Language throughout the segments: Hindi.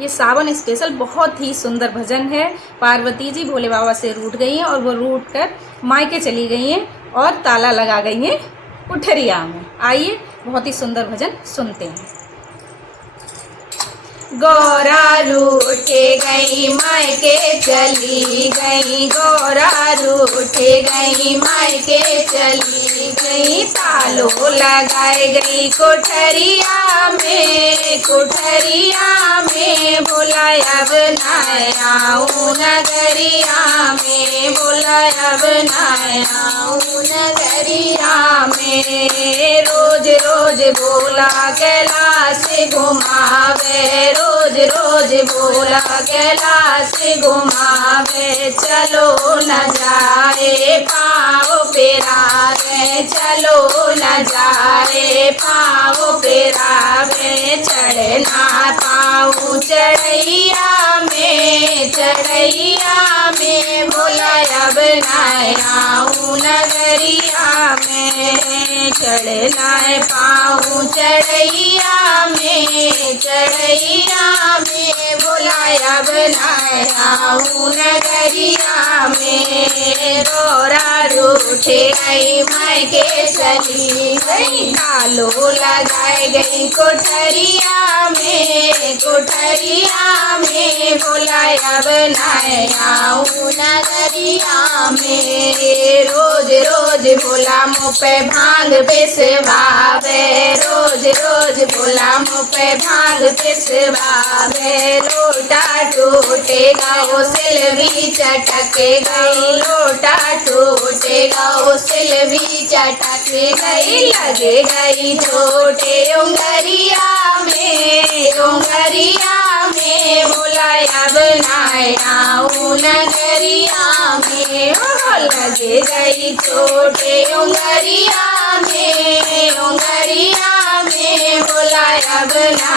ये सावन स्पेशल बहुत ही सुंदर भजन है। पार्वती जी भोले बाबा से रूठ गई हैं और वो रूठ कर मायके चली गई हैं और ताला लगा गई हैं कुठरिया में। आइए बहुत ही सुंदर भजन सुनते हैं। गौरा रूठ गई मायके चली गई, गौरा रूठ गई मायके चली गई, तालो लगाए गई कोठरिया में, कोठरिया में बोला अब ना आऊं नगरिया में, बोला अब ना आऊं नगरिया में। रोज रोज बोला कैलाश घुमावे, रोज रोज बोला कैलाश घुमावे, चलो न जाए पाँव पेरावे, चलो न जाए पाँव पेरावे, चढ़ना पाऊँ चढ़ैया में, चढ़ैया में बोला अब ना आऊं नगरिया में, चढ़ना पाऊँ चढ़ैया में, चढ़ैया में बोला अब ना आऊं नगरिया में। गौरा रूठ गई मायके चली गई, तालो लगाए गई कोठरिया में, कोठरिया में बोला अब ना आऊं नगरिया में। रोज रोज भोला मुँह पे भांग पिसवावे, रोज रोज भोला मुँह पे भांग पिसवावे, लोटा टूटेगा वो सिलवी चटक गई, लोटा टूटेगा वो सिलवी चटक गई, लगे गई छोटे उंगरिया में, उंगरिया में बोला अब ना आऊं नगरिया में, लगे गई छोटे उंगरिया में, उंगरिया में बोला अब ना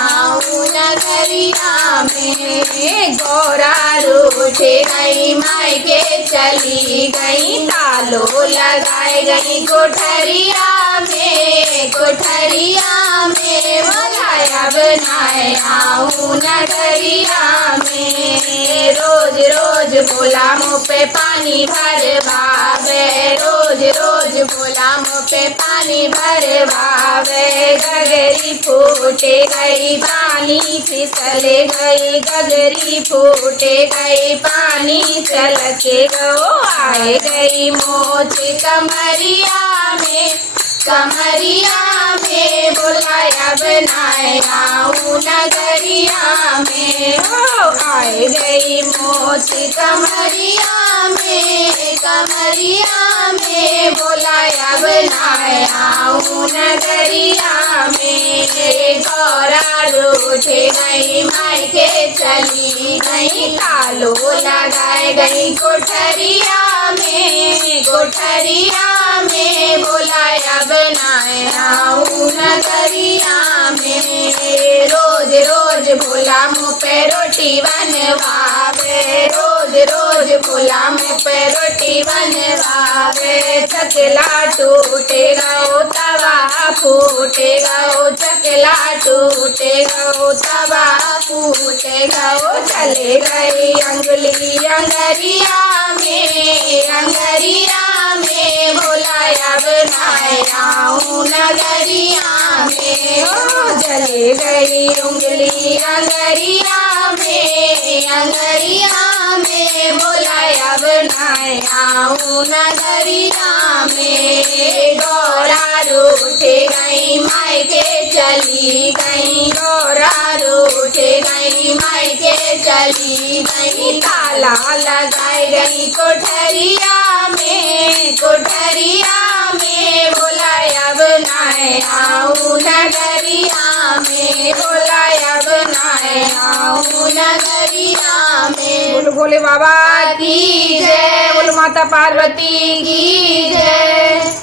आऊं नगरिया में। गौरा रूठ गई मायके चली गई, तालो लगाए गई कोठरिया में, कोठरिया में बोला अब ना आऊं नगरिया में। रोज रोज भोला मुँह पे पानी भरवावे, रोज रोज भोला मुँह पे पानी भरवावे, गगरी फूटे गई पानी फिसल गई, गगरी फूटे गई पानी छलके गो, आए गई मोच कमरिया में, कमरिया में बोला अब ना आऊं नगरिया में, आए गई मोच कमरिया में, कमरिया में बोला अब ना आऊं नगरिया में। गौरा रूठ गई मायके चली गई, तालो लगाए गई कोठरिया में, कोठरिया में बोला अब ना आऊं नगरिया में। रोज रोज भोला मुँह पे रोटी बनवावे, रोज रोज भोला मुँह पे रोटी बनवावे, चकला टूटेगा ओ तवा फूटेगा ओ, चकला टूटेगा ओ तवा फूटेगा ओ, चले गई अंगुली अंगरिया में, अंगरिया में बोला अब ना आऊं नगरिया में, चले गई उंगली अंगरिया में, अंगरिया में बोला अब ना आऊं नगरिया में। गौरा रूठ गई मायके चली गई, गौरा रूठ गई मायके चली गई, ताला लगाए गई कोठरिया में, कोठरिया में बोला अब ना आऊं नगरिया में, बोला अब ना आऊं नगरिया में। बोलो भोले बाबा की जय, बोलो माता पार्वती की जय।